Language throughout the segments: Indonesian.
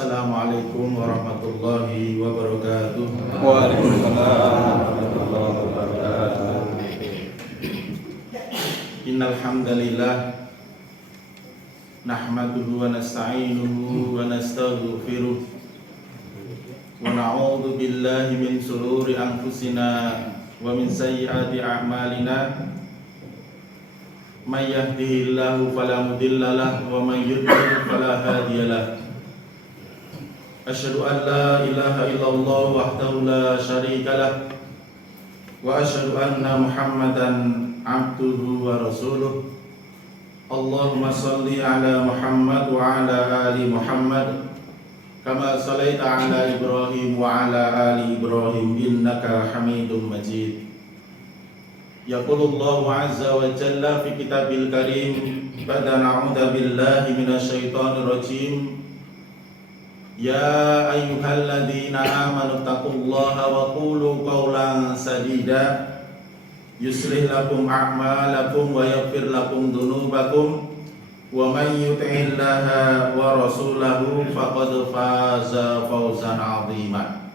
Assalamualaikum warahmatullahi wabarakatuh. Waalaikumsalam warahmatullahi wabarakatuh. Innal hamdalillah nahmaduhu wa nasta'inuhu wa nastaghfiruh wa na'udzu billahi min shururi anfusina wa min sayyiati a'malina. May yahdihillahu fala mudilla lahu wa may yudlil fala hadiya lahu. Asyhadu an la ilaha illallah wahdahu la syarika lah wa asyhadu anna Muhammadan abduhu wa rasuluh. Allahumma shalli ala Muhammad wa ala ali Muhammad kama shallaita ala Ibrahim wa ala ali Ibrahim innaka Hamidum Majid. Yaqulullahu azza wa jalla fi kitabil karim ba'da na'udzu billahi minasyaitonir rajim. Ya ayyuhalladzina amanu taqullaha wa qulu qawlan sadida yuslih lakum a'malakum wa yaghfir lakum dhunubakum wa may yuti'illaha wa rasulahu faqad faza fawzan 'azima.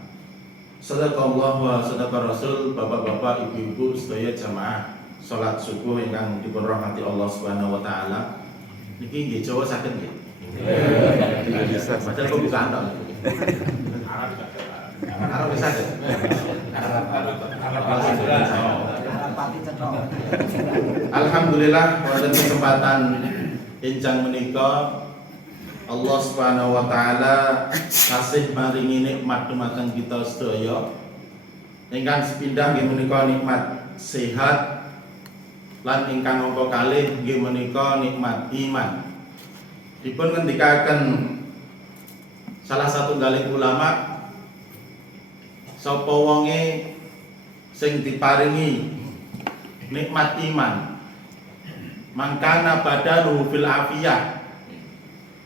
Sadaqallahu wa sadaqa rasul. Bapak-bapak, ibu-ibu sedaya jamaah salat subuh ingkang dipun rahmati Allah Subhanahu wa taala. Niki nggih Jawa saged nggih. Padahal kok bisa antok. Arab bisa deh. Alhamdulillah wonten kesempatan enjang menika Allah Subhanahu wa taala kasih maringi nikmat dumateng kita sedaya. Ingkang sepindhah nggih menika nikmat sehat lan ingkang angka kalih nggih menika nikmat iman. Dipun ngendikaken salah satu galing ulama, sapa wonge sing diparingi nikmat iman, mangkana badanu fil afiyah,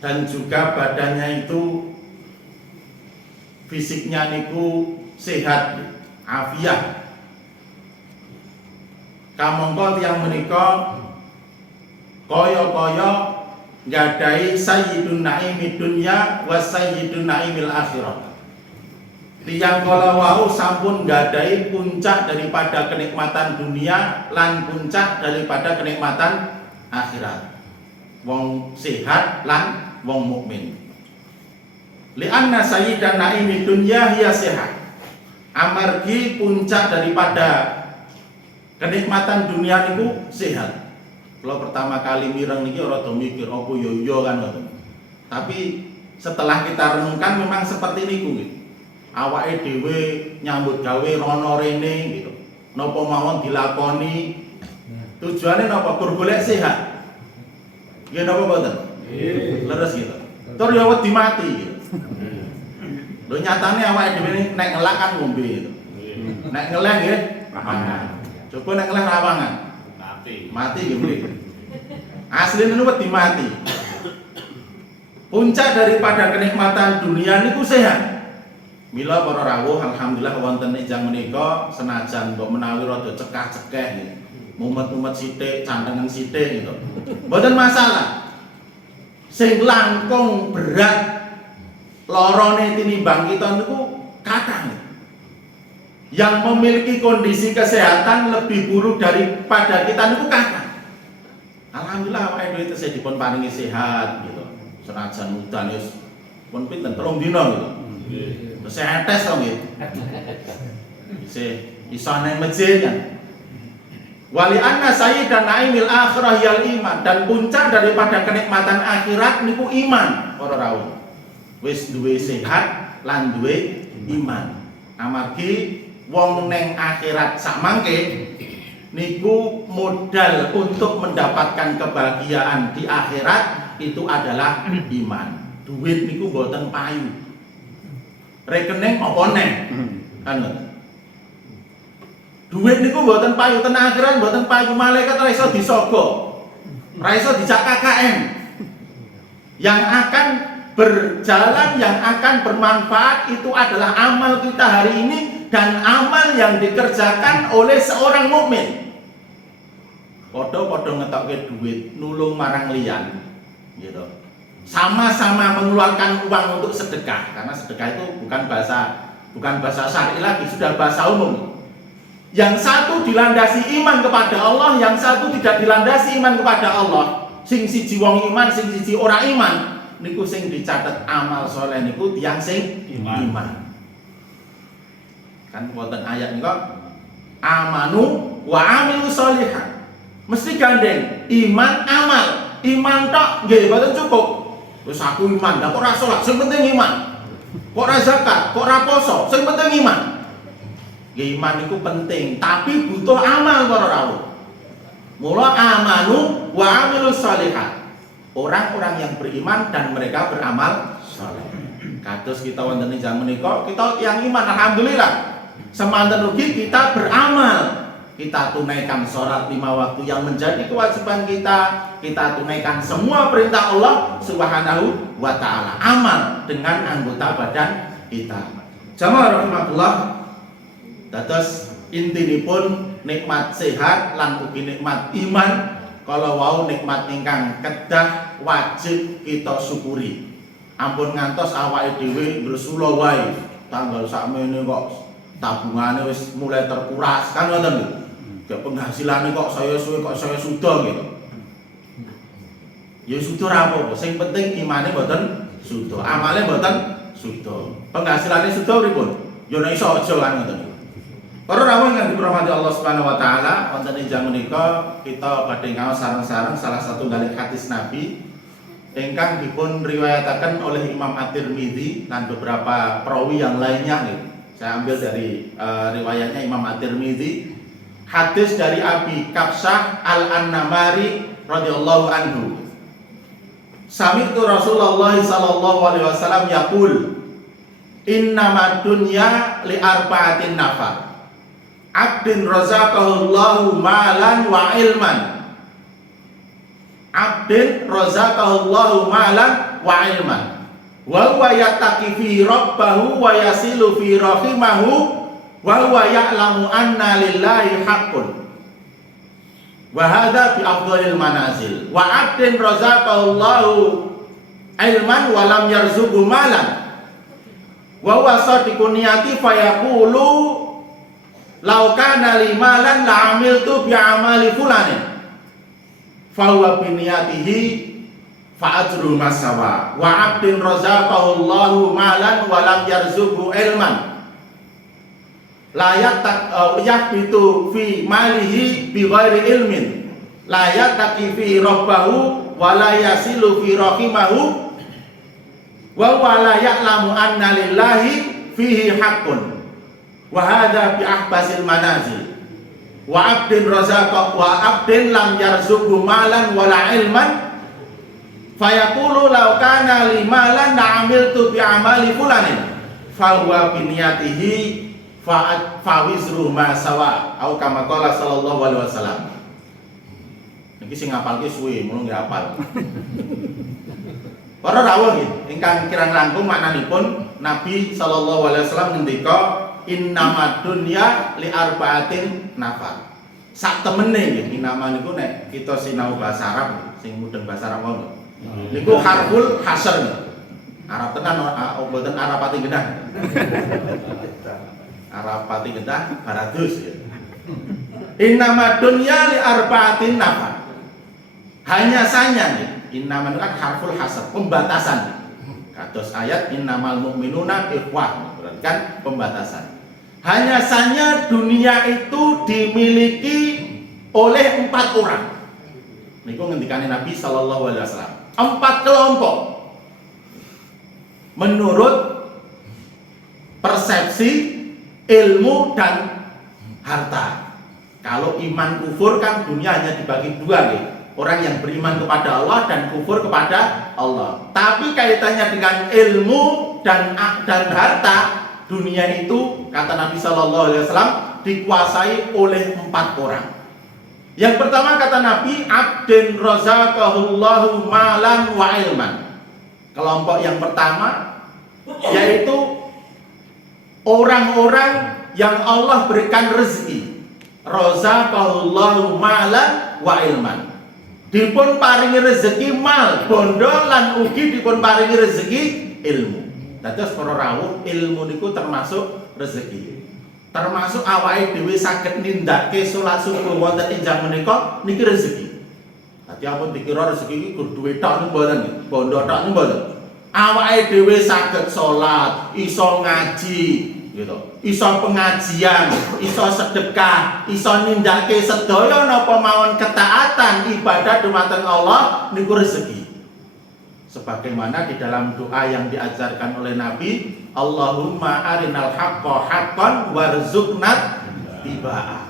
dan juga badannya itu fisiknya niku sehat, afiyah. Kamangka tiyang menika kaya-kaya nggadahi sayyidun naimi dunya wa sayyidun naimil akhirah. Tiyang kala wau sampun nggadahi puncak daripada kenikmatan dunia lan puncak daripada kenikmatan akhirat. Wong sehat lan wong mukmin. Li'anna sayyidan naimi dunya hiya sehat. Amargi puncak daripada kenikmatan dunia niku sehat. Kalau pertama kali mireng niki ora do mikir apa yo kan ngoten. Tapi setelah kita renungkan memang seperti niku nggih. Awake dhewe nyambut gawe rono rene gitu. Napa mawon dilakoni tujuane napa kur golek sehat. Nggih napa mboten? Nggih. Leres gitu. Tur yo wedi mati gitu. Lho nyatane awake dhewe nek ngelak kan ngombe gitu. Nek ngeleh nggih mangan. Coba nek ngeleh rawangan. Mati gitu. Asline niku wedi mati. Puncak daripada kenikmatan dunia niku sehat. Mila para rawuh alhamdulillah wonten enjang menika senajan mbok menawi rada cekah-cekeh nggih. Mumet-mumet sithik, cantengen sithik gitu. Mboten masalah. Sing langkung berat lorone tinimbang kita niku kathah. Yang memiliki kondisi kesehatan lebih buruk daripada kita niku kathah. Alhamdulillah awake dhewe tesih dipun paringi sehat gitu. Senajan udan wis pun pinten 3 dina gitu. Nggih. Tesih etes to nggih. Isih iso nang masjid kan. Wali anna sayyidan naimil akhirah yal iman, dan puncak daripada kenikmatan akhirat niku iman para rawuh. Wis duwe sehat lan duwe iman. Amargi wong neng akhirat sakmangke niku modal untuk mendapatkan kebahagiaan di akhirat itu adalah iman. Duit niku mboten payu. Rekening apa neh? Kan duit niku mboten payu, ten akhirat mboten payu, malaikat ora iso disogo. Ora iso dicak KKM. Yang akan berjalan, yang akan bermanfaat itu adalah amal kita hari ini dan amal yang dikerjakan oleh seorang mukmin. Padha-padha ngetokke duit nulung marang liyan gitu. sama-sama mengeluarkan uang untuk sedekah, karena sedekah itu bukan bahasa syar'i lagi, sudah bahasa umum. Yang satu dilandasi iman kepada Allah, yang satu tidak dilandasi iman kepada Allah. Sing siji wong iman, sing siji ora iman, niku sing dicatat amal soleh niku tiyang sing iman. Kan wonten ayat niku amanu wa amilu sholihan. Mesti gandeng iman amal. Iman tok nggih boten cukup. Wis aku iman, lah kok ora salat, sing penting iman. Kok ora zakat, kok ora poso, sing penting iman. Iman itu penting, tapi butuh amal para rawuh. Mula amanu wa amilus sholihat. Orang-orang yang beriman dan mereka beramal saleh. Kados kita wonten ing jaman menika, kita yang iman alhamdulillah. Semanten ugi kita beramal. Kita tunaikan sholat 5 waktu yang menjadi kewajiban kita. Kita tunaikan semua perintah Allah Subhanahu wa ta'ala. Amal dengan anggota badan kita. Jamaah rahimakumullah. Dados intinipun nikmat sehat lan ugi nikmat iman, kalau wau nikmat ingkang kedah wajib kita syukuri. Ampun ngantos awake dhewe ngresula wae tanggal sakmene kok tabungane wis mulai terkuras kan ngoten lho. Ya penghasilane kok saya suwe kok saya suda gitu. Ya suda ra apa-apa, sing penting imane mboten suda, amale mboten suda. Penghasilane suda pripun? Ya nek iso aja kan ngoten. Para rawuh yang dirahmati Allah Subhanahu wa taala, wonten ing jaman menika kita badhe ngaos sareng-sareng salah satu dari hadis Nabi ingkang dipun riwayataken oleh Imam At-Tirmidzi dan beberapa perawi yang lainnya nih. Saya ambil dari riwayatnya Imam At-Tirmidzi, hadis dari Abi Kabsyah Al-Annamari radhiyallahu anhu. Sami'tu Rasulullah sallallahu alaihi wasallam yaqul innamad dunya li arba'atin nafar. Abdin razaqahullahu malan wa ilman. Abdin razaqahullahu malan wa ilman. Wa huwa yattaqi fi rabbahu wa yasilu fi rahimahu wa huwa ya'lamu anna lillahi haqqun. Wa hadza bi afdhalil manazil. Wa abdin razaqahullahu ilman wa lam yarzuqhu malan. Wa huwa sadiqun niyati fayaqulu lau kana limalan la amiltu bi amali fulanin fa huwa bi niyatihi fa ajru masawa wa abdin razaqahu Allahu malan wa lam yarzuqhu ilman la yaqbitu fi malihi bi ghairi ilmin la yattaqi fi rabbahu wa la yasilu fi rahimahu wa huwa la ya'lamu anna lillahi fihi haqqun. Wa hadza bi ahbasil manazil. Wa abdin razaqa wa abdin lam yarzuqhu malan wala ilman fayaqulu law kana li malan la amiltu bi amali fulanin fa huwa bi niyatihi fa wizru ma sawa au kama qala sallallahu alaihi wasallam. Niki sing ngapalke suwe mulu nggih hafal. Para rawuh nggih ingkang kirang langkung maknanipun Nabi sallallahu alaihi wasallam ngendika innamad dunya li arba'atin nafar. Sak temene nggih innama niku nek kita sinau bahasa Arab sing mudeng bahasa Arab wae. Niku harful hasr. Arab tenan mboten Arab pati genah. Arab pati genah baratus ya. Innamad dunya li arba'atin nafar. Hanya saja nih, innama itu kan harful hasr, pembatasan. Kados ayat innamal mu'minuna ikhwah, berarti kan pembatasan. Hanya saja dunia itu dimiliki oleh 4 orang. Niku ngendikane Nabi sallallahu alaihi wasallam. 4 kelompok. Menurut persepsi ilmu dan harta. Kalau iman kufur kan dunia hanya dibagi 2 nih. Orang yang beriman kepada Allah dan kufur kepada Allah. Tapi kaitannya dengan ilmu dan harta, dunia itu kata Nabi Shallallahu Alaihi Wasallam dikuasai oleh 4 orang. Yang pertama kata Nabi, abdin razaqahullahu malan wa ilman. Kelompok yang pertama yaitu orang-orang yang Allah berikan rezeki. Razaqahullahu malan wa ilman. dipun paringi rezeki mal, bondo lan ugi dipun paringi rezeki ilmu. Dados para rawuh, ilmu niku termasuk rezeki. Termasuk awake dhewe saged nindakake salat subuh wonten enjang menika niki rezeki. Dadi ampun dikira rezeki iki gur duwe tok niku mboten, bondo tok niku mboten. Awake dhewe saged salat, iso ngaji, gitu. Iso pengajian, iso sedekah, iso nindakake sedaya napa mawon ketaatan ibadah dumateng Allah niku rezeki. Sebagaimana di dalam doa yang diajarkan oleh Nabi, Allahumma arinal haqqa haqqan warzuqna tibaa.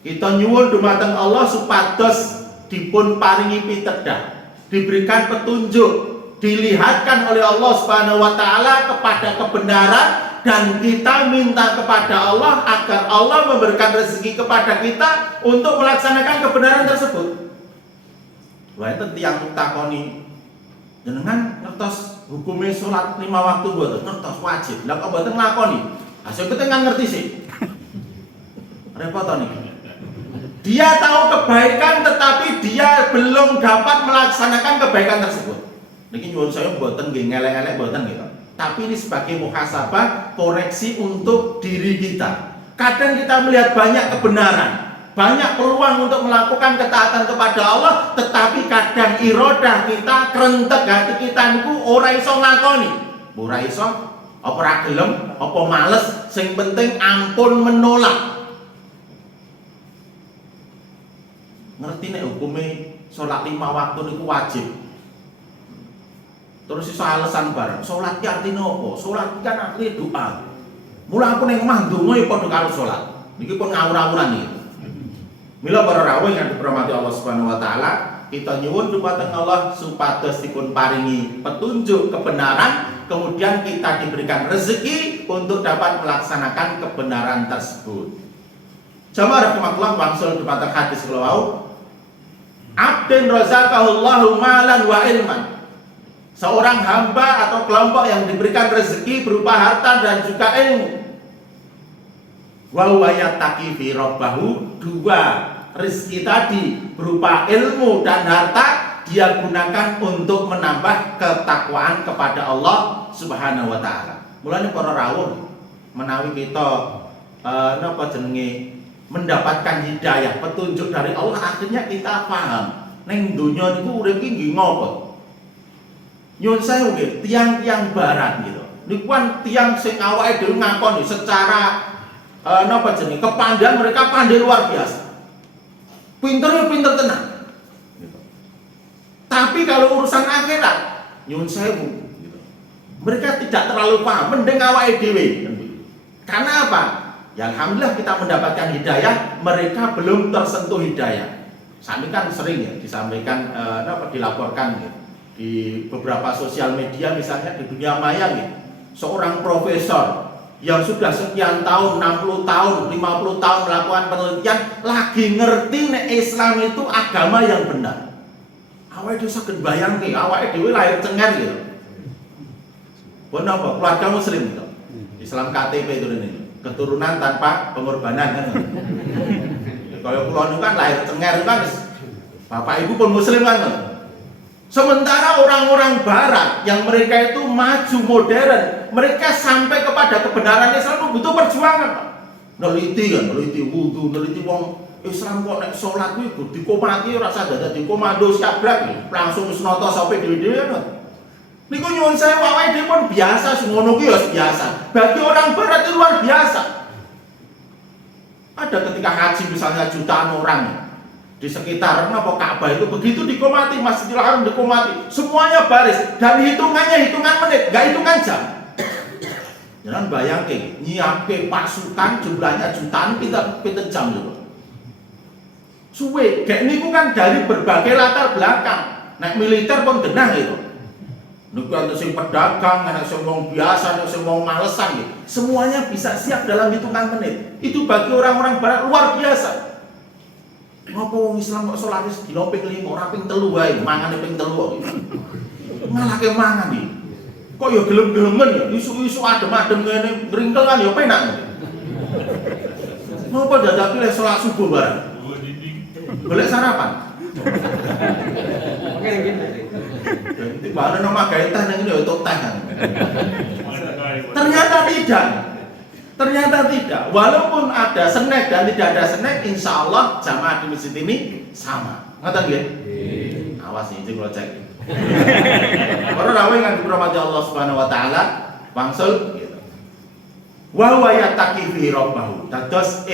Kita nyuwun dumateng Allah supados dipun paringi pitedah, diberikan petunjuk, dilihatkan oleh Allah Subhanahu wa taala kepada kebenaran, dan kita minta kepada Allah agar Allah memberikan rezeki kepada kita untuk melaksanakan kebenaran tersebut. Wah, itu tiang takoni jenengan ngertos hukumnya sholat 5 waktu mboten, ngertos wajib. Lah kok mboten nglakoni? Hasil kita kan ngerti sih. Repot nih. Dia tahu kebaikan tetapi dia belum dapat melaksanakan kebaikan tersebut. Niki nyuwun saya mboten nggih ngelek-elek mboten gitu. Tapi ini sebagai muhasabah, koreksi untuk diri kita. Kadang kita melihat banyak kebenaran, banyak peluang untuk melakukan ketaatan kepada Allah, tetapi kadang irodah kita, kerentek hati kita niku ora iso nglakoni. Ora iso, apa ora gelem, apa males, sing penting ampun menolak. Ngerti nek hukume salat 5 waktu niku wajib. Terus iso alasan bareng, salat ki artine apa? Salat kan artine doa. Mula aku ning omah ndonga ya padha karo salat. Niki pun ngawur-awuran iki. Mila para rawuh yang dirahmati Allah Subhanahu wa taala, kita nyuwun dumateng Allah supados dipun paringi petunjuk kebenaran, kemudian kita diberikan rezeki untuk dapat melaksanakan kebenaran tersebut. Jamaah rahimakumullah, wangsul dumateng hadis kula wau. Abdin razaqahullahu malan wa ilman. Seorang hamba atau kelompok yang diberikan rezeki berupa harta dan juga ilmu. Wa huwa yattaqi fi rabbahu, dua rezeki tadi berupa ilmu dan harta dia gunakan untuk menambah ketakwaan kepada Allah Subhanahu wa taala. Mulane para rawuh menawi kita napa jenenge mendapatkan hidayah, petunjuk dari Allah, akhirnya kita paham ning donya niku urip iki nggih ngopo. Nyun saya nggih tiang-tiang barat gitu. Niku kan tiang sing awake dhewe ngakoni secara napa jenenge kepandaian mereka pandai luar biasa. Pinternya pinter tenang. Gitu. Tapi kalau urusan akhirat, nyun sewu gitu. Mereka tidak terlalu paham, mending awake dhewe. Karena apa? Ya alhamdulillah kita mendapatkan hidayah, mereka belum tersentuh hidayah. Saat ini kan sering ya disampaikan dilaporkan gitu. Di beberapa sosial media misalnya di dunia maya gitu. Seorang profesor yang sudah sekian tahun, 60 tahun, 50 tahun melakukan penelitian lagi ngerti nek Islam itu agama yang benar. Awake dhewe saged bayangke, awake dhewe lahir cengar gitu. Benar apa? Keluarga muslim gitu. Islam KTP itu ini. Keturunan tanpa pengorbanan kan. Kalau kula niku kan lahir cengar kan bapak ibu pun muslim kan. Sementara orang-orang barat yang mereka itu maju modern, mereka sampai kepada kebenaran Islam itu butuh perjuangan, Pak. Neliti kan, neliti wudu, neliti wong Islam kok nek salat kuwi kudu dikomati ora sadar dadi komando siabrek langsung wis nata sampai dhewe-dhewe kan. Niku nyuwun saya awake dhewe pun biasa semono ki ya biasa. Bagi orang barat itu luar biasa. Ada ketika haji misalnya jutaan orang di sekitar Ka'bah itu begitu dikomati, Masjidil Haram dikomati, semuanya baris dan hitungannya hitungan menit, nggak hitungan jam. Jangan bayangin, nyiapke pasukan jumlahnya jutaan pinter jam dulu. Suwe, kayak ini kan dari berbagai latar belakang, naik militer pun genah gitu. Niku ana sing pedagang, ana sing wong biasa, ana sing wong malesan gitu. Semuanya bisa siap dalam hitungan menit. Itu bagi orang-orang barat luar biasa. Ngopo wong Islam kok salate sedina ping 5 ora ping 3 wae, mangane ping 3 kok. Malake mangan iki. Kok ya gelem-gelemen ya, isu-isu adem-adem ngene, ngringkelan ya penak. Ngopo dadak pilih salat subuh bareng? Golek sarapan. Oke gitu sih. Nanti baru nama gaitan yang ini untuk tahan. Ternyata tidak. Walaupun ada snack dan tidak ada snack, insya Allah jamaah di masjid ini sama. Ngerti nggih? Awas nih, kalau cek. Para rawuh yang dirahmati Allah Subhanahu wa taala, wangsul gitu. Wa huwa yattaqi fi rabbahu. Dados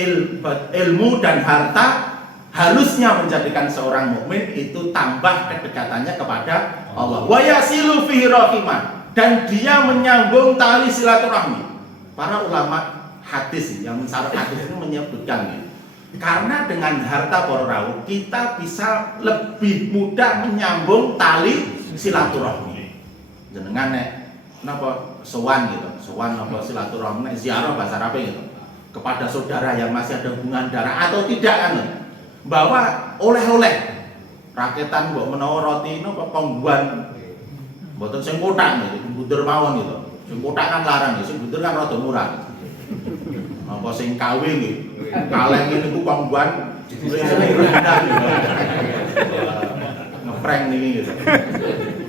ilmu dan harta harusnya menjadikan seorang mukmin itu tambah kedekatannya kepada Allah. Wa yasilu fi rahimah, dan dia menyambung tali silaturahmi. Para ulama hadis yang mensyarah hadis itu menyebutkan ya, karena dengan harta para rawuh kita bisa lebih mudah menyambung tali silaturahmi. Jenengan nek napa sowan gitu, sowan napa silaturahmi nek ziarah bahasa Arab gitu kepada saudara yang masih ada hubungan darah atau tidak kan, bawa oleh-oleh raketan mbok menawa roti napa kongguan mboten sing kotak gitu, bunder mawon gitu. Sing kotak kan larang ya, sing bunder kan rada murah. Apa sing kawin nggih. Kaleng niku kongguan ngeprank niki gitu.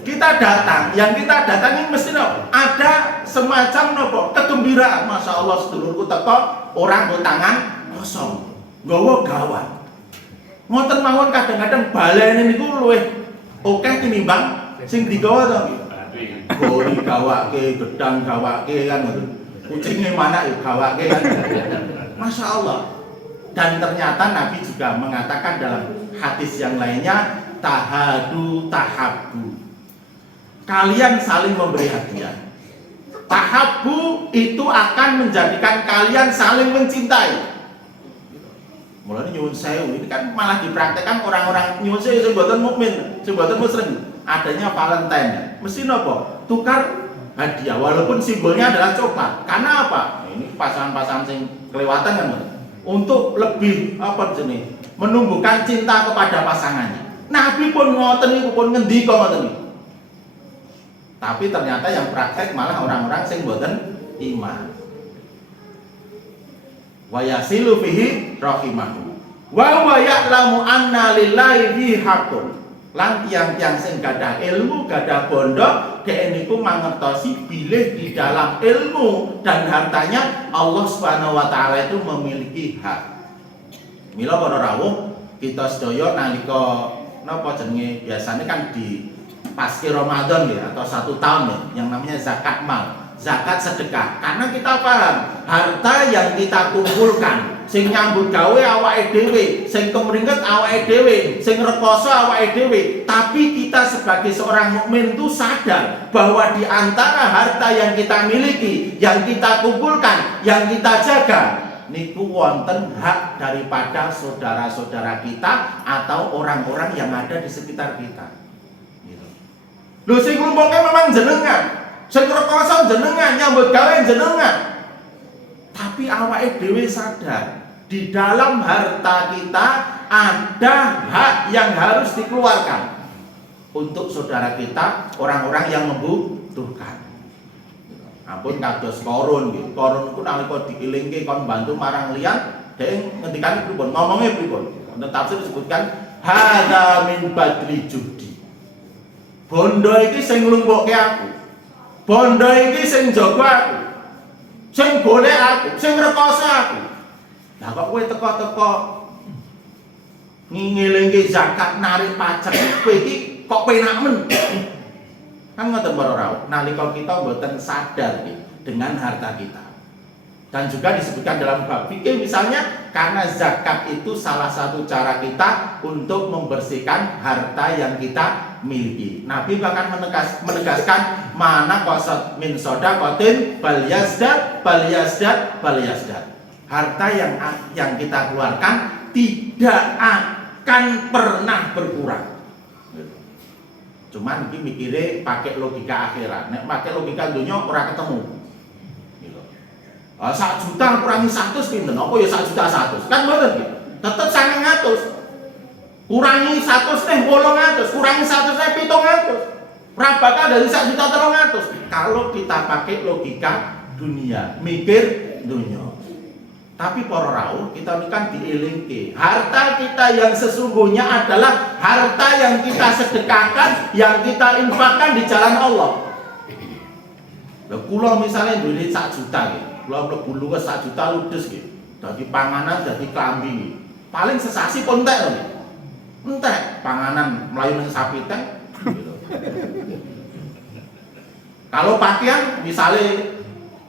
Kita datang, yang kita datangi mesti ada semacam nopo kegembiraan. Masya Allah sedulurku teko orang nggo tangan kosong, nggawa gawat. Ngoten mawon kadang-kadang balene niku luwih akeh tinimbang sing digawa to nggih. Goli gawake, gedang gawake kan ngoten. Kucinge mana ya gawake kan. Masya Allah. Dan ternyata Nabi juga mengatakan dalam hadis yang lainnya, tahadu tahabbu. Kalian saling memberi hadiah. Tahabbu itu akan menjadikan kalian saling mencintai. Mulane nyuwun sewu ini kan malah dipraktekkan orang-orang nyuwun sewu sing mboten mukmin, sing mboten muslim. Adanya Valentine. Mesti nopo? Tukar hadiah walaupun simbolnya adalah coklat. Karena apa? Ini pasangan-pasangan sing kelewatan kan. Untuk lebih apa jenenge? Menumbuhkan cinta kepada pasangannya. Nabi pun ngoten niku pun ngendika ngoten niku. Tapi ternyata yang praktek malah orang-orang sing mboten iman. Wa yasilu fihi rahimahu. Wa huwa ya'lamu anna lillahi fi haqqun. Lan tiang-tiang sing gadah ilmu, gadah bondo, dhek niku mangertosi bilih di dalam ilmu dan hartanya Allah Subhanahu wa taala itu memiliki hak. Mila para rawuh, kita sedaya nalika napa jenenge biasanya kan di pasca Ramadan ya atau 1 tahun ya yang namanya zakat mal, zakat sedekah. Karena kita paham harta yang kita kumpulkan sing nyambut gawe awake dhewe, sing kemringet awake dhewe, sing rekoso awake dhewe. Tapi kita sebagai seorang mukmin itu sadar bahwa di antara harta yang kita miliki, yang kita kumpulkan, yang kita jaga, niku wonten hak daripada saudara-saudara kita atau orang-orang yang ada di sekitar kita. Gitu. Lho sing nglumpukke memang jenengan, sing rekoso jenengan, nyambut gawe jenengan. Tapi awake dhewe sadar di dalam harta kita ada hak yang harus dikeluarkan untuk saudara kita, orang-orang yang membutuhkan. Ampun kados korun nggih. Korun ku nalika diilingke kon bantu marang liyan, dhek ngendikane pripun? Ngomongnya pripun? Wonten tafsir disebutkan hadza min badri judi. Bondo iki sing nglumpukke aku. Bondo iki sing jaga aku. Sing golek aku, sing rekoso aku. Lah kok kowe teko-teko ngelingke zakat narik pajak kowe iki kok penak men. Kan ngoten para rawuh, nalika kita mboten sadar dengan harta kita. Dan juga disebutkan dalam bab fikih misalnya karena zakat itu salah satu cara kita untuk membersihkan harta yang kita miliki. Nabi bahkan menegaskan mana qasad min shadaqatin bal yazdad. Harta yang kita keluarkan tidak akan pernah berkurang. Cuman iki mikire pakai logika akhirat. Nek pakai logika dunia ora ketemu. Gitu. 1 juta kurangi 100 pinten? Apa ya 1 juta 100? Kan mboten iki. Tetep 900. Kurangi 100 teh 800, kurangi 100 teh 700. Ora bakal dari 1 juta 300. Kalau kita pakai logika dunia, mikir dunia. Tapi para rawuh kita ini kan dielingke. Harta kita yang sesungguhnya adalah harta yang kita sedekahkan, yang kita infakkan di jalan Allah. Lah kula misalnya duit 1 juta nggih. Kula mlebu luwes 1 juta ludes nggih. Dadi panganan, dadi klambi nggih. Paling sesasi pun entek lho nggih. Entek panganan mlayu ning sapi teh. Kalau pakaian misalnya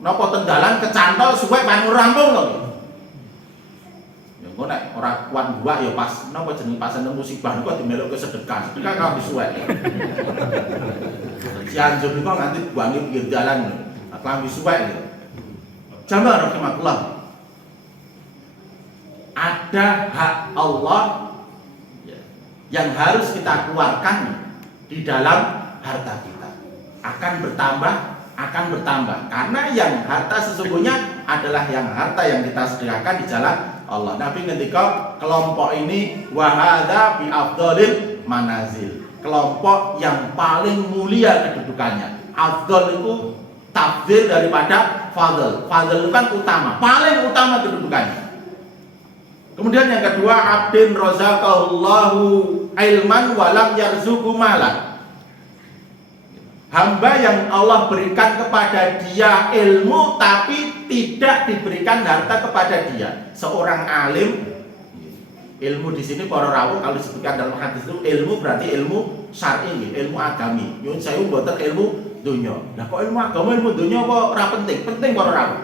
napa tendalan kecantol suwe pan rampung lho. Ya engko nek ora kuat buak ya pas napa jeneng pas nemu musibah niku dimelok ke sedekah. Sedekah kan suwe. Cianjur niku nganti buangi pinggir dalan. Klambi suwe gitu. Jamaah rahimakumullah. Ada hak Allah yang harus kita keluarkan di dalam harta kita. Akan bertambah karena yang harta sesungguhnya adalah yang harta yang kita sediakan di jalan Allah. Nabi ngendika kelompok ini wahada bi afdhalil manazil, kelompok yang paling mulia kedudukannya. Afdhal itu tafdhil daripada fadl. Fadl itu kan utama, paling utama kedudukannya. Kemudian yang kedua, abdin razaqahullahu ilman walam yarzuqhu malan. Hamba yang Allah berikan kepada dia ilmu tapi tidak diberikan harta kepada dia. Seorang alim, ilmu di sini para rawuh kalau disebutkan dalam hadis itu ilmu berarti ilmu syar'i, ilmu agami. Nyuwun sewu mboten ilmu dunya. Lah kok ilmu agama, ilmu dunya kok ora penting? Penting para rawuh.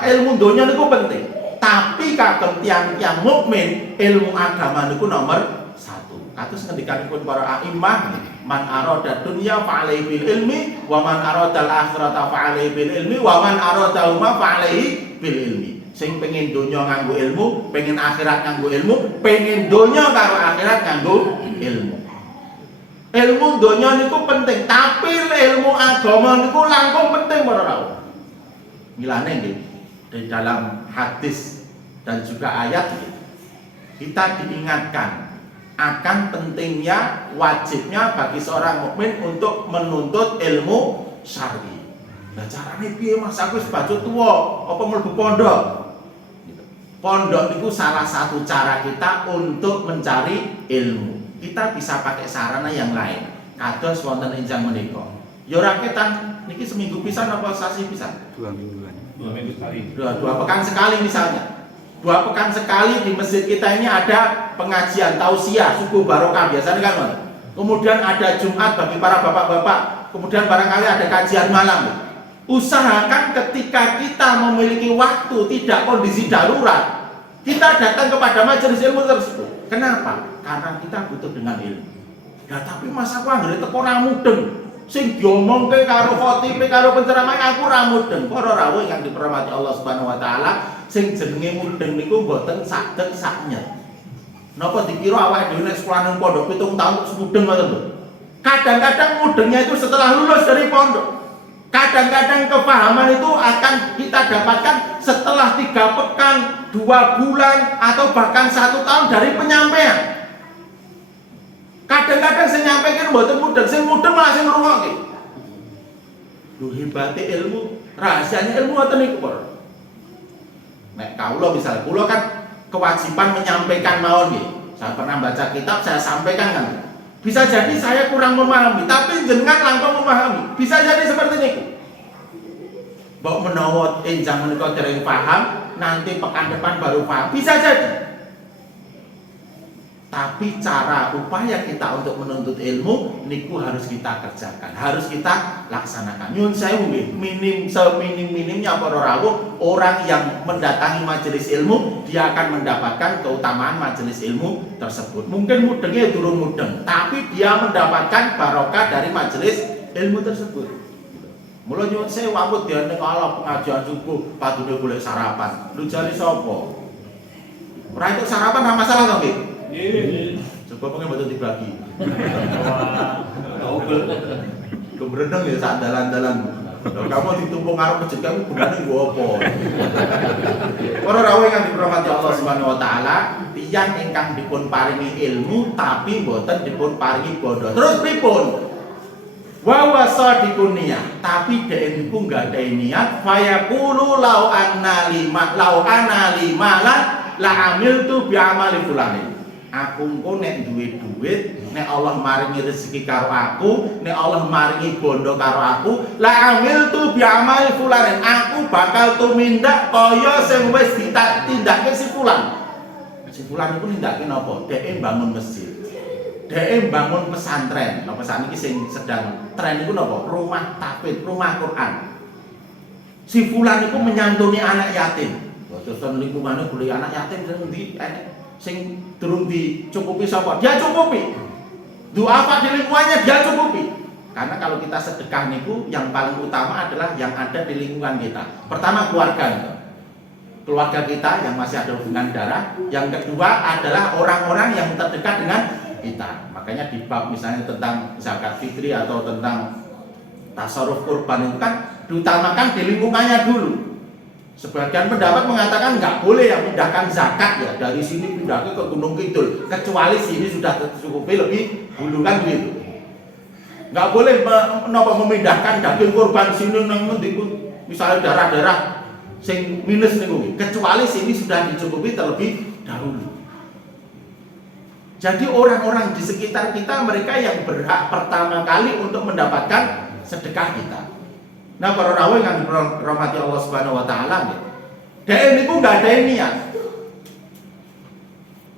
Ilmu dunya niku penting. Tapi kagem tiyang-tiyang mukmin ilmu agama niku nomor 1. Kados ngendikanipun para a'immah, man arada dunya fa alaihi bil ilmi wa man arada al akhirata fa alaihi bil ilmi wa man arada huma fa alaihi bil ilmi. Sing pengen donya nganggo ilmu, pengen akhirat nganggo ilmu, pengen donya karo akhirat nganggo ilmu. Ilmu donya niku penting, tapi ilmu agama niku langkung penting para rawuh. Milane nggih di dalam hadis dan juga ayat kita diingatkan akan pentingnya, wajibnya bagi seorang mukmin untuk menuntut ilmu syar'i. Nah carane piye Mas? Aku wis baju tuwa, apa mlebu pondok? Pondok itu salah satu cara kita untuk mencari ilmu. Kita bisa pakai sarana yang lain. Kados wonten enjang menika. Ya raketan niki seminggu pisan apa sasi pisan? 2 mingguan. 2 minggu sekali. 2 pekan sekali misalnya. 2 pekan sekali di masjid kita ini ada pengajian tausiah subuh barokah biasanya kan Mas. Kemudian ada Jumat bagi para bapak-bapak. Kemudian barangkali ada kajian malam. Usahakan ketika kita memiliki waktu tidak kondisi darurat, kita datang kepada majelis ilmu tersebut. Kenapa? Karena kita butuh dengan ilmu. Ya tapi Mas aku anggere teko ora mudeng. Sing diomongke karo khotib karo penceramah aku ora mudeng. Para rawuh yang diperhormati Allah Subhanahu wa taala, sing jenenge mudeng niku mboten saged saknyet. Napa dikira awake dhewe nek sekolah nang pondok 7 tahun terus mudeng ngoten lho. Kadang-kadang mudengnya itu setelah lulus dari pondok. Kadang-kadang kepahaman itu akan kita dapatkan setelah 3 pekan, 2 bulan, atau bahkan 1 tahun dari penyampaian. Kadang-kadang sing nyampaikan mboten mudeng, sing mudeng malah sing ngrungokke. Lho hebate ilmu, rahasianya ilmu ngoten niku, Pak. Nek kawula misalnya, kula kan kewajiban menyampaikan mawon nggih. Saya pernah baca kitab, saya sampaikan kan. Bisa jadi saya kurang memahami, tapi jenengan langkung memahami. Bisa jadi seperti niku. Mbok menawa enjang menika dereng paham, nanti pekan depan baru paham. Bisa jadi. Tapi cara upaya kita untuk menuntut ilmu niku harus kita kerjakan, harus kita laksanakan. Nyun sewu nggih, seminim-minimnya para rawuh orang yang mendatangi majelis ilmu dia akan mendapatkan keutamaan majelis ilmu tersebut. Mungkin mudengnya durung mudeng, tapi dia mendapatkan barokah dari majelis ilmu tersebut. Mula nyun sewu awet dia ning ala pengajian subuh padune golek sarapan. Lu jare sapa? Ora itu sarapan ora masalah to nggih. Coba pengen betul dibagi. Keberenang ya saat dalan-dalan. Kamu ditumpung karo masjid kamu gunane nggo apa? Para rawuh yang dirahmati Allah Subhanahu wa taala, tiyang ingkang dipun paringi ilmu tapi mboten dipun paringi bondo. Terus pripun? Wa wasadiqun niyah, tapi dhek niku enggak ada niat, fayaqulu lau ana lima la amiltu bi amali fulanin. Aku engko nek duwe duit, nek Allah maringi rezeki karo aku, nek Allah maringi bondo karo aku, la amiltu bi amali fulanin. Aku bakal tumindak kaya sing wis ditindakake si fulan. Si fulan iku nindakake napa? Dhek bangun masjid. Dhek bangun pesantren. Nah, pesantren iki sing sedang tren iku napa? Rumah tahfidz, rumah Quran. Si fulan iku menyantuni anak yatim. Terus lingkungannya boleh anak yatim sing durung dicukupi sapa? Dia cukupi. Duafa di lingkungannya dia cukupi. Karena kalau kita sedekah niku yang paling utama adalah yang ada di lingkungan kita. Pertama keluarga. Keluarga kita yang masih ada hubungan darah. Yang kedua adalah orang-orang yang terdekat dengan kita. Makanya di bab misalnya tentang zakat fitri atau tentang tasarruf kurban itu kan diutamakan di lingkungannya dulu. Sebagian pendapat mengatakan nggak boleh yang pindahkan zakat ya dari sini pindah ke Gunung Kidul, kecuali sini sudah tercukupi lebih dulu kan begitu. Nggak boleh memindahkan daging kurban sini nang misalnya daerah-daerah sing minus nih, kecuali sini sudah dicukupi terlebih dahulu. Jadi orang-orang di sekitar kita mereka yang berhak pertama kali untuk mendapatkan sedekah kita. Nah, para rawuh yang dirahmati Allah Subhanahu wa taala ya. Dhek niku enggak ada niat.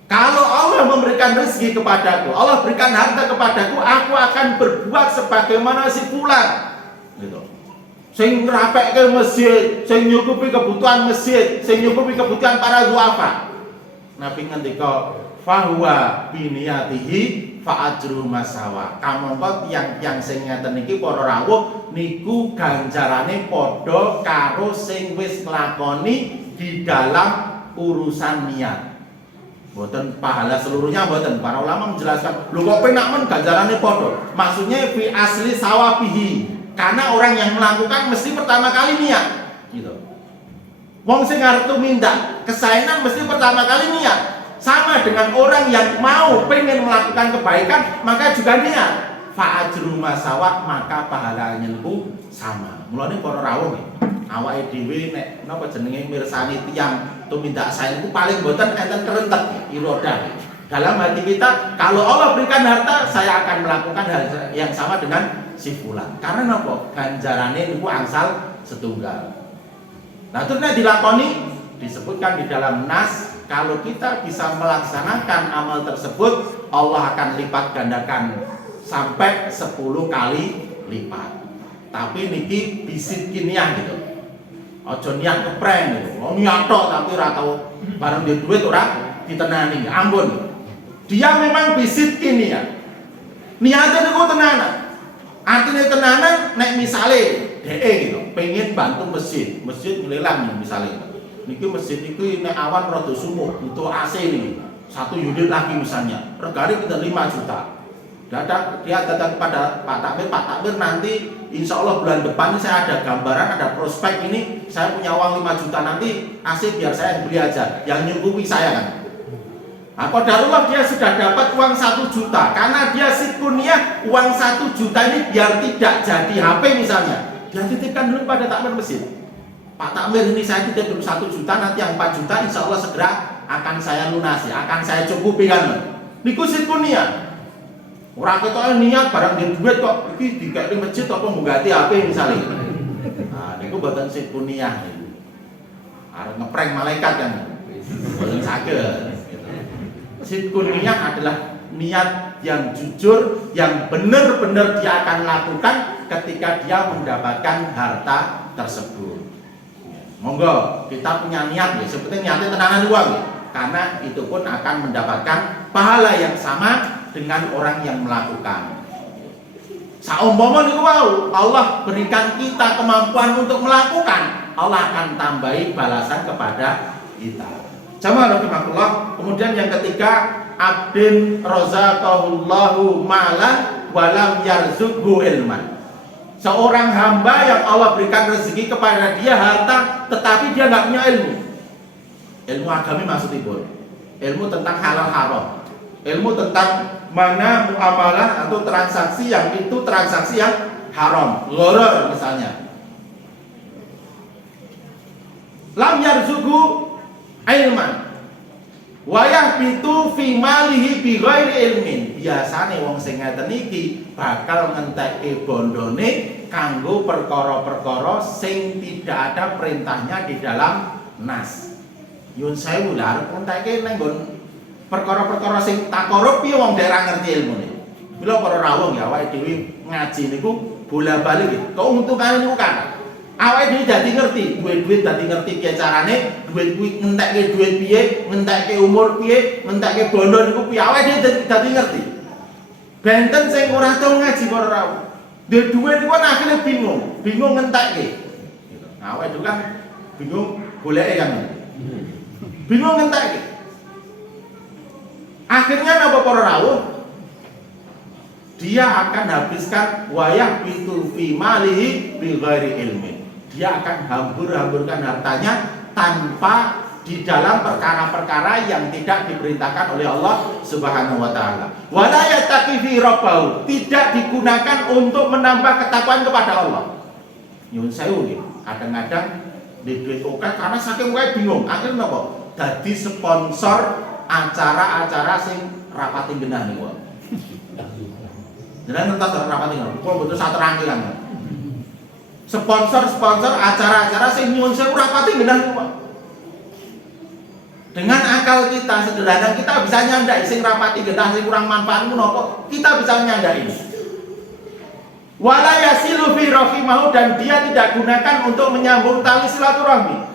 Kalau Allah memberikan rezeki kepadaku, Allah berikan harta kepadaku, aku akan berbuat sebagaimana si fulan. Gitu. Sing ngrapekke masjid, sing nyukupi kebutuhan masjid, sing nyukupi kebutuhan para duafa. Nabi ngendika fahuwa biniyatihi fa ajru masawa. Kamangka tiyang sing ngeten iki para rawuh niku ganjarane padha karo sing wis nglakoni di dalam urusan niat. Mboten pahala seluruhnya mboten. Para ulama menjelaskan, lho kok penak men ganjarane padha. Maksudnya fi asli sawabihi. Karena orang yang melakukan mesti pertama kali niat. Gitu. Wong sing arep tumindak kesaenan mesti pertama kali niat. Sama dengan orang yang mau pengen melakukan kebaikan maka juga niat. Fa ajru masawa, maka pahalanya niku sama. Mulane para rawuh nggih, awake dhewe nek napa jenenge mirsani tiyang tumindak sae niku paling mboten enten kerentek iroda. Dalam hati kita, kalau Allah berikan harta, saya akan melakukan hal yang sama dengan si fulan. Karena napa? Ganjarane niku angsal setunggal. Nah, terus nek dilakoni disebutkan di dalam nas, kalau kita bisa melaksanakan amal tersebut, Allah akan lipat gandakan sampai 10 kali lipat. Tapi niki bisit kiniah gitu. Ojo niat ngeprank gitu. Oh niat tok tapi ora tau bareng dia duit ora ditenani. Ampun. Dia memang bisit kiniah. Niatnya niku tenanan. Artinya tenanan nek misale dhek gitu, pengen bantu masjid ngelelang misalnya. Niki masjid niki nek awan rada sumuh, butuh AC nih. 1 unit lagi misalnya. Regane kita 5 juta. Dia datang kepada Pak Takmir nanti insya Allah bulan depan saya ada gambaran, ada prospek ini, saya punya uang 5 juta nanti AC biar saya yang beli aja, yang nyukupi saya kan. Nah, qadarullah dia sudah dapat uang 1 juta, karena dia sikuniah uang 1 juta ini biar tidak jadi HP misalnya, dia titipkan dulu pada takmir masjid. Pak Takmir ini saya titip dulu 1 juta, nanti yang 4 juta insya Allah segera akan saya lunasi, akan saya cukupi kan. Niku sikuniah. Orang kita niat barang di duit kok iki dikek di masjid apa nggati HP misalnya. Nah, niku mboten sikuniah niku. Arep ngeprank malaikat kan. Mboten saged. Sikuniah adalah niat yang jujur, yang benar-benar dia akan lakukan ketika dia mendapatkan harta tersebut. Monggo kita punya niat ya, seperti niatnya tenanan uang ya. Karena itu pun akan mendapatkan pahala yang sama dengan orang yang melakukan. Saumpama niku wau, Allah berikan kita kemampuan untuk melakukan, Allah akan tambahi balasan kepada kita. Jamaah rahimakumullah. Kemudian yang ketiga, abdin razaqahullahu malan walam yarzuqhu ilman. Seorang hamba yang Allah berikan rezeki kepada dia harta, tetapi dia nggak punya ilmu. Ilmu agami maksudipun ilmu tentang halal haram, ilmu tentang mana muamalah atau transaksi yang itu transaksi yang haram, gharar misalnya. Lam yarzuqhu ilman wa yahbitu fi malihi bi ghairi ilmin. Biasane wong sing ngeten iki bakal ngentekke bondone kanggo perkara-perkara sing tidak ada perintahnya di dalam nas. Yun sewu lah arep ngentekke nang nggon perkara-perkara sing takorup piye wong daerah ngerti ilmune. Mila para rawuh ya awake dhewe ngaji niku bola-bali nggih. Keuntungane niku kan awake dhewe dadi ngerti, duwe-duwe dadi ngerti piye carane, duwe kuwi ngentekke duit piye, ngentekke umur piye, ngentekke bondo niku piye, awake dhewe dadi ngerti. Benten sing ora tau ngaji para rawuh. Duwe duit niku kan akhire bingung ngentekke. Nah, awake dhewe kan bingung goleke kan. Bingung ngentekke. Akhirnya napa para rawuh? Dia akan habiskan wayah pintu fi malihi bi ghairi ilmin. Dia akan hambur-hamburkan hartanya tanpa di dalam perkara-perkara yang tidak diperintahkan oleh Allah Subhanahu wa taala. Wala yattaqi fi rabbahu, tidak digunakan untuk menambah ketakwaan kepada Allah. Nyun sewu nggih, kadang-kadang di duit oke karena saking wae bingung, akhirnya napa? Dadi sponsor acara-acara sing rapati genah niku. Jenengan entas rapati ngono, kok betul sak terangke kan. Sponsor acara-acara sing nyuwun sewu rapati genah niku. Dengan akal kita sederhana kita bisa nyandai sing rapati genah sing kurang manfaat menapa, kita bisa nyandai. Wala yasilu fi rahimahu, dan dia tidak gunakan untuk menyambung tali silaturahmi.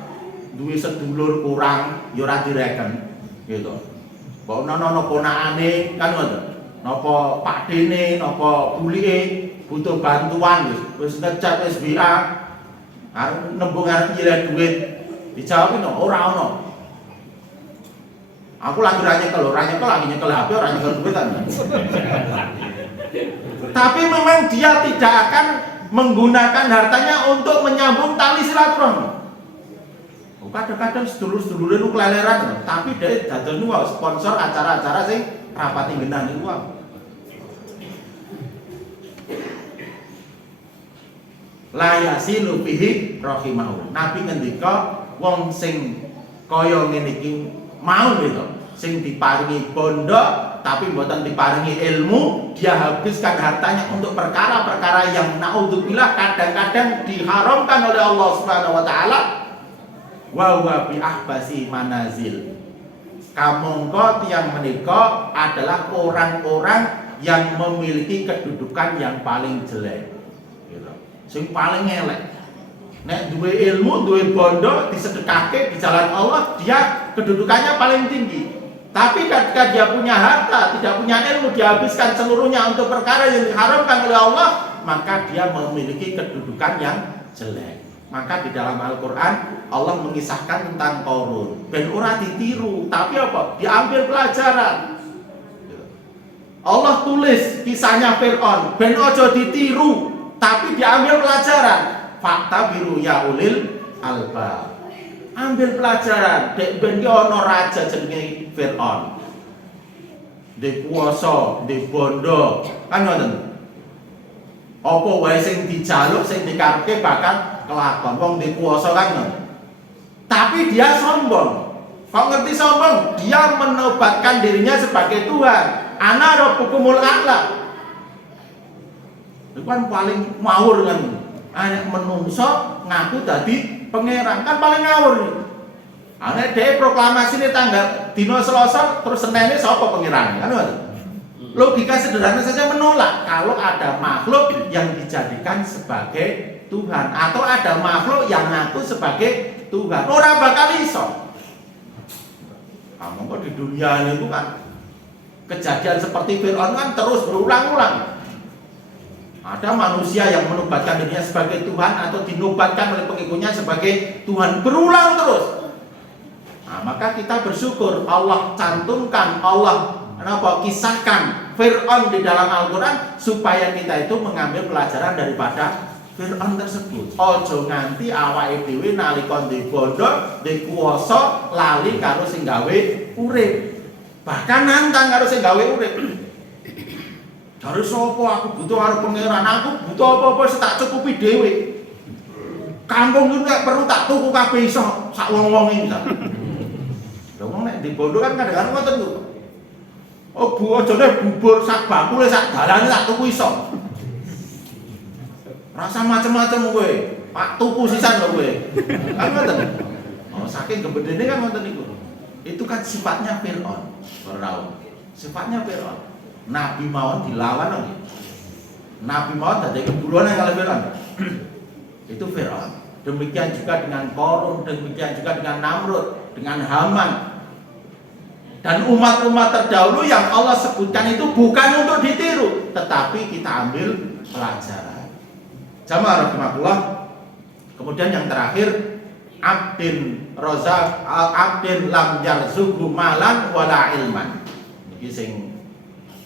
Duwe sedulur kurang ya ora direken gitu. Kok nono ponakane kan ngoten. Napa pakdene, napa bulike butuh bantuan wis ngechat SBA arep nembung arep nyileh duit. Dijawab no ora ono. Aku lagi nyekel lagi nyekel HP ora nyekel duit kan. Tapi memang dia tidak akan menggunakan hartanya untuk menyambung tali silaturahmi. Kadang-kadang sedulur-sedulure nu keleleran, tapi dia dadono sponsor acara-acara sing rapati genah niku wae. La yasilu bihi rahimahu. Nabi ngendika wong sing kaya ngene iki mau gitu, sing diparingi bondo tapi mboten diparingi ilmu, dia habiskan hartanya untuk perkara-perkara yang naudzubillah kadang-kadang diharamkan oleh Allah Subhanahu wa taala. Wa huwa bi ahbasi manazil. Kamangka tiyang menika adalah orang-orang yang memiliki kedudukan yang paling jelek. Gitu. Sing paling elek. Nek duwe ilmu, duwe bondo disedekahke di jalan Allah, dia kedudukannya paling tinggi. Tapi ketika dia punya harta, tidak punya ilmu, dihabiskan seluruhnya untuk perkara yang diharamkan oleh Allah, maka dia memiliki kedudukan yang jelek. Maka di dalam Al-Quran Allah mengisahkan tentang Qarun. Ben ora ditiru, tapi apa? Diambil pelajaran. Allah tulis kisahnya Fir'aun, ben ojo ditiru, tapi diambil pelajaran. Fakta biru ya ulil albab. Ambil pelajaran. Dek ben ki ana raja jenenge Fir'aun. Di kuwasa, di bondo, kan ngoten. Apa wae sing dijaluk, sing dikarepke bakal kelakon. Wong di kuwasa kan ngoten. Tapi dia sombong. Kok ngerti sombong? Dia menobatkan dirinya sebagai Tuhan. Ana rabbukumul a'la. Itu kan paling ngawur kan. Anak menungso ngaku dadi pangeran kan paling ngawur nih. Anak dhewe proklamasine tanggal dina Selasa terus Senene sapa pangeran kan ngoten. Logika sederhana saja menolak kalau ada makhluk yang dijadikan sebagai Tuhan atau ada makhluk yang ngaku sebagai Tuhan. Ora bakal iso. Kamu kok di dunia ini itu kan kejadian seperti Fir'aun kan terus berulang-ulang. Ada manusia yang menobatkan dirinya sebagai Tuhan atau dinobatkan oleh pengikutnya sebagai Tuhan, berulang terus. Nah, maka kita bersyukur Allah cantumkan, Allah kisahkan Fir'aun di dalam Al-Quran supaya kita itu mengambil pelajaran daripada Fir'aun tersebut. Ojo nganti awake dhewe nalika di bondo, di kuwasa lali karo sing gawe urip. Bahkan nantang karo sing gawe urip. Dari sopo aku butuh karo pangeran, aku butuh apa-apa wis tak cukupi dhewe. Kampung itu nek perlu tak tuku kabeh iso sak wong-wong iki ta. Lha wong nek di bondo kan kadang-kadang ngoten lho. Oh bu ajane bubur sak bakule sak dalane tak tuku iso. Rasa macam-macam kowe. Pak tuku sisan lho kowe. Kan ngoten. Oh saking gebedene kan ngoten niku. Itu kan sifatnya Fir'aun. Firaun. Sifatnya Fir'aun. Nabi mawon dilawan lho. Nabi mawon dadi keburuan kali Fir'aun. Itu Fir'aun. Demikian juga dengan Qarun, demikian juga dengan Namrud, dengan Haman. Dan umat-umat terdahulu yang Allah sebutkan itu bukan untuk ditiru, tetapi kita ambil pelajaran. Jamaah rahimakumullah. Kemudian yang terakhir, abdin rozak abdin lam yarzuqhu malan wala ilman. Iki sing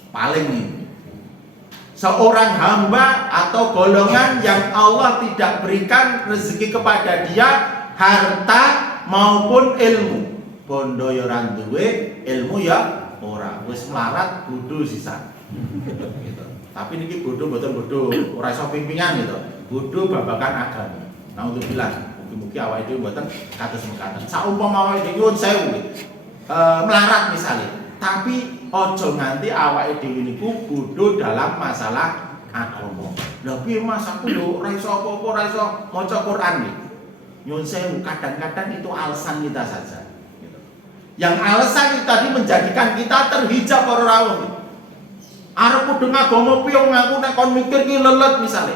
paling ini. Seorang hamba atau golongan yang Allah tidak berikan rezeki kepada dia harta maupun ilmu. Bondo ya ora duwe, ilmu ya ora. Wis melarat bodho sisan. Gitu. Tapi niki bodho mboten bodho, ora iso pimpingan gitu. Bodho babagan agama. Nah untuk bilang, mugi-mugi awake dhewe mboten kados mekaten. Saumpama awake dhewe nyuwun sewu melarat misalnya. Tapi ojo nganti awake dhewe niku bodho dalam masalah agama. Lha piye Mas aku lho ora iso apa-apa, ora iso maca Quran iki. Nyuwun sewu, kadang-kadang itu alasan kita saja. Gitu. Yang alasan itu tadi menjadikan kita terhijab para rawuh. Arep padha ngagama piye ngaku nek kon mikir ki lelet misale.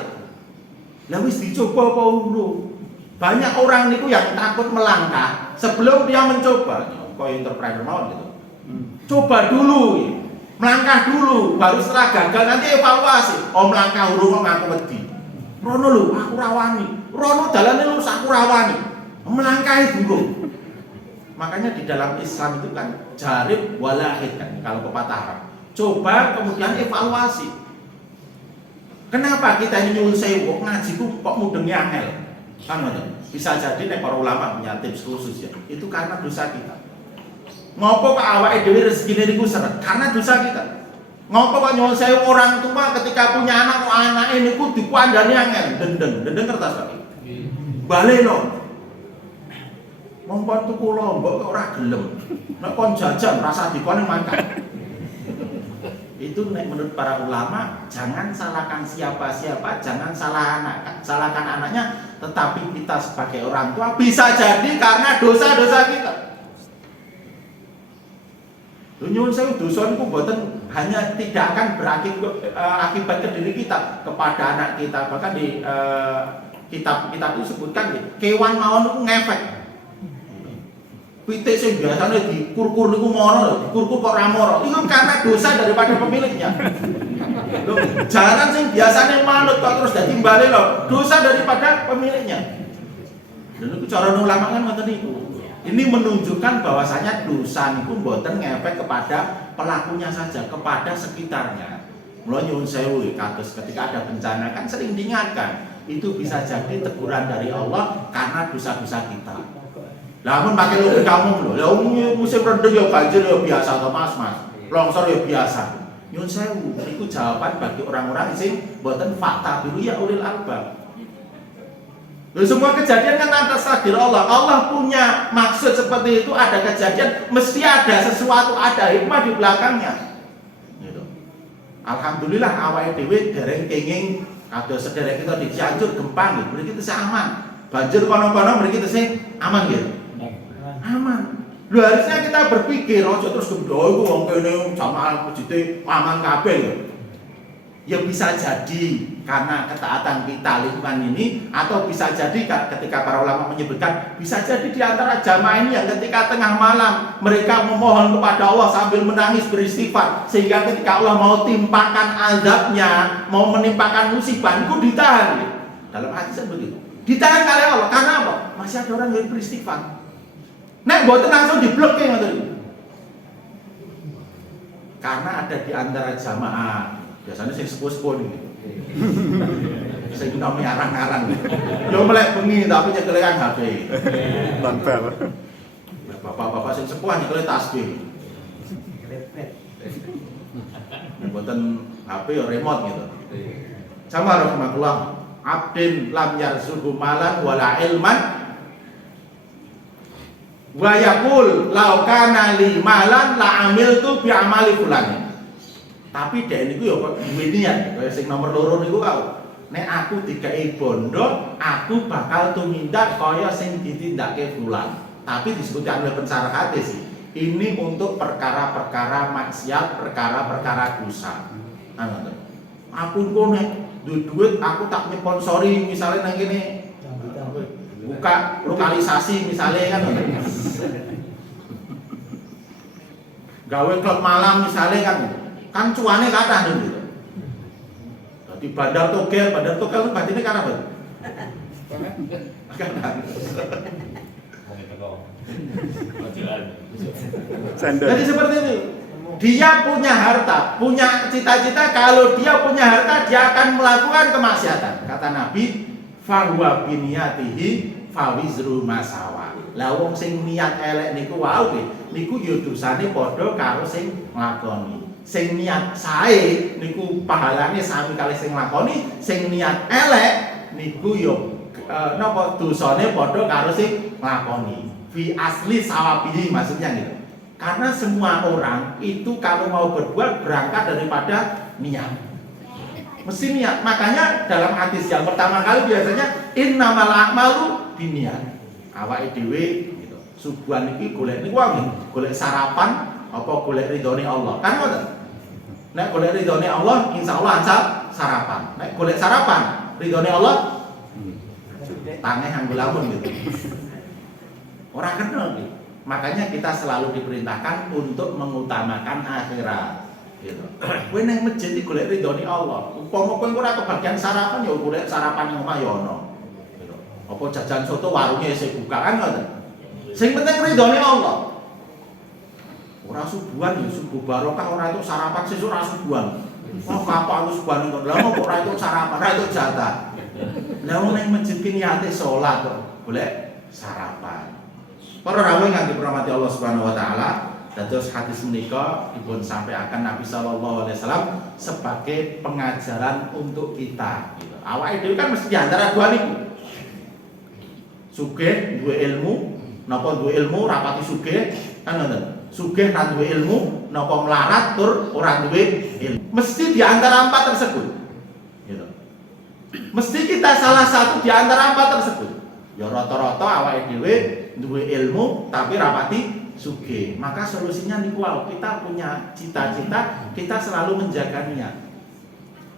Lah wis dicoba apa urung? Banyak orang niku yang takut melangkah sebelum dia mencoba. Kaya entrepreneur mawon gitu. Coba dulu, melangkah dulu, baru setelah gagal nanti evaluasi. Oh melangkah urung ngaku wedi. Rono lho, aku rawani. Rono dalane lho aku rawani. Melangkahi dulu. Makanya di dalam Islam itu kan jarib walahid kan kalau pepatah Arab. Coba kemudian evaluasi. Kenapa kita ini nyuwun sewu ngaji kok mudengi angel? Kan ngoten. Bisa jadi nek para ulama punya tips khusus ya. Itu karena dosa kita. Ngopo kok awake dhewe rezekine niku seret? Karena dosa kita. Ngopo kok nyuwun sewu orang tua ketika punya anak kok anake niku dikuandani angel, dendeng kertas Pak. Baleno. Mompon tuku lombok kok ora gelem. Nek kon jajan rasa dikone makan. Itu nek menurut para ulama jangan salahkan siapa-siapa, jangan salahkan anaknya, tetapi kita sebagai orang tua bisa jadi karena dosa-dosa kita. Nyuwun sewu dosa niku mboten hanya tidak akan berakibat ke diri kita, kepada anak kita. Bahkan di kitab-kitab itu sebutkan kewan mawon niku ngefek. Pitik sing biasane dikur-kur niku moro, dikur-kur kok ora moro. Itu karena dosa daripada pemiliknya. Lho, jaran sing biasane manut kok terus dadi mbale lho, dosa daripada pemiliknya. Dan itu cara ulama kan ngoten niku. Ini menunjukkan bahwasanya dosa niku mboten ngefek kepada pelakunya saja, kepada sekitarnya. Mula nyuwun sewu kados ketika ada bencana kan sering diingatkan, itu bisa jadi teguran dari Allah karena dosa-dosa kita. Lah mun pakai logika kamu lho, ya musim rendeng ya banjir ya biasa to Mas. Longsor ya biasa. Nyuwun sewu, iku jawaban bagi orang-orang sing mboten fakta biru ya ulil albab. Semua kejadian kan atas takdir Allah. Allah punya maksud seperti itu, ada kejadian, mesti ada sesuatu, ada hikmah di belakangnya. Gitu. Alhamdulillah awake dhewe dereng kenging kados sederek kita di Cianjur gempa nggih, mriki tesih aman. Banjir kono-kono mriki tesih aman nggih. Aman. Lho harusnya kita berpikir aja terus gendho iku wong kene jamaah masjid aman kabeh lho. Ya bisa jadi karena ketaatan kita lingkungan ini, atau bisa jadi ketika para ulama menyebutkan bisa jadi di antara jamaah ini yang ketika tengah malam mereka memohon kepada Allah sambil menangis beristighfar, sehingga ketika Allah mau timpakan azabnya, mau menimpakan musibah itu ditahan. Dalam hadis begitu. Ditahan oleh Allah karena apa? Masih ada orang yang beristighfar. Nek mboten langsung diblokir ngoten. Karena ada di antara jamaah biasanya sing sepuh-sepuh nih. Sing kami arang-arang. Yo melek bengi tapi nyekelekan HP. Nempel. Bapak-bapak sing sepuh nyekele tasbih. Mboten HP ya remote gitu. Sama rahmatullah, abdin lam yarzuqhu malan wala ilman wa yaqul law kana li malan la amiltu bi amali fulan. Tapi dhek niku ya kok duwe niat, kaya sing nomor 2 niku kau. Nek aku dikai bondo, aku bakal tumindak kaya sing ditindake fulan. Tapi disebutkan oleh pensyarah hadis sih. Ini untuk perkara-perkara maksiat, perkara-perkara dosa. Aku kok nek duit aku tak nyponsori misalnya nang kene buka lokalisasi misalnya kan. Gawe klub malam misalnya kan cuane kathah gitu. Dadi bandar togel kan batine kan apa? Jadi seperti itu. Dia punya harta, punya cita-cita. Kalau dia punya harta, dia akan melakukan kemaksiatan. Kata Nabi, fahuwa biniyatihi fawizru masawa. Lah wong sing niat elek niku wau niku ya dosane padha karo sing nglakoni. Sing niat sae niku pahalane sami kali sing nglakoni, sing niat elek niku ya napa dosane padha karo sing nglakoni. Fi asli sawabihi maksudnya gitu. Karena semua orang itu kalau mau berbuat berangkat daripada niat. Mesti niat. Makanya dalam hadis yang pertama kali biasanya innamal a'malu binniyat. Awake dhewe gitu. Subuhan iki golek niku wae, golek sarapan apa golek ridhone Allah. Kan ngoten. Nek golek ridhone Allah insyaallah ansal sarapan. Nek golek sarapan ridhone Allah tangi nganggo lamun gitu. Ora kena gitu. Makanya kita selalu diperintahkan untuk mengutamakan akhirat. Gitu. Kowe nang masjid iki golek ridhone Allah. Umpama kowe ora kebagian sarapan ya golek sarapan nang omah ya ono. Gitu. Apa jajan soto warungnya isih buka kan ngoten. Sing penting ridhone Allah. Ora subuhan ya subuh barokah ora itu sarapan sesuk ora subuhan. Oh kapan aku subuhan kok. Lah kok ora itu sarapan, ora itu jatah. Lah wong nang masjid ki niate salat kok golek sarapan. Para rawuh ingkang dirahmati Allah Subhanahu wa taala, dados hadis menika dipun sampaikan Nabi sallallahu alaihi wasallam sebagai pengajaran untuk kita gitu. Awake dhewe kan mesti diantara dua niku. Sugih duwe ilmu, napa duwe ilmu rapati sugih, kan ngoten. Sugih ra duwe ilmu, napa melarat tur ora duwe ilmu. Mesti diantara empat tersebut. Gitu. Mesti kita salah satu diantara empat tersebut. Ya rata-rata awake dhewe duwe ilmu tapi rapati sugih. Maka solusinya niku wae, kita punya cita-cita, kita selalu menjaga niat.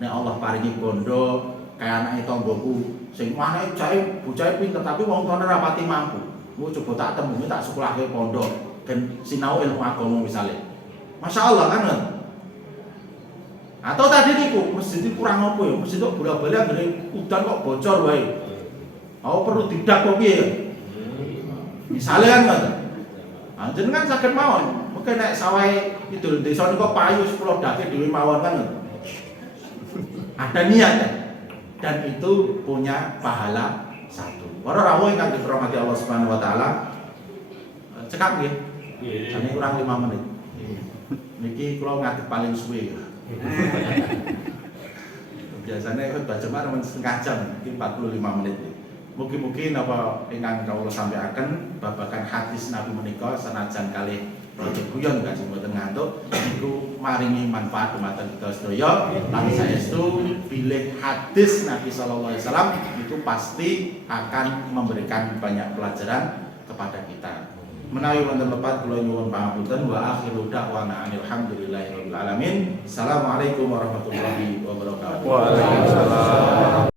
Nek Allah paringi bondo kaya anake tanggoku sing maneh jae bocahe pinter tapi wong tuane rapati mampu. Mu coba tak temui tak sekolahke pondok ben sinau ilmu agama misalnya. Masyaallah kan. Atau tadi niku masjid iki kurang apa ya? Masjid kok bola-bali anggere udan kok bocor wae. Oh perlu didak kok piye? Misalnya kan ngoten. Anjen kan saged mawon. Mungkin nek sawahe kidul desa niku payu 10 dake dhewe mawon kan. Ada niat kan? Dan itu punya pahala satu. Para rawuh ingkang dirahmati Allah Subhanahu wa taala. Cekap nggih. Jane kurang 5 menit. Niki kula ngadep paling suwe. Biasanya khotbah Jumat setengah jam, mungkin 45 menit. Mugi-mugi napa ingkang kawula sampaikan babagan hadis Nabi menika senajan kalih rada guyon kajeng mboten ngantuk niku maringi manfaat dumateng kita sedaya lan saestu bilih hadis Nabi sallallahu alaihi wasallam itu pasti akan memberikan banyak pelajaran kepada kita. Menawi wonten lepat kula nyuwun pangapunten wa akhiru da'wana alhamdulillahirabbil alamin. Assalamualaikum warahmatullahi wabarakatuh. Waalaikumsalam.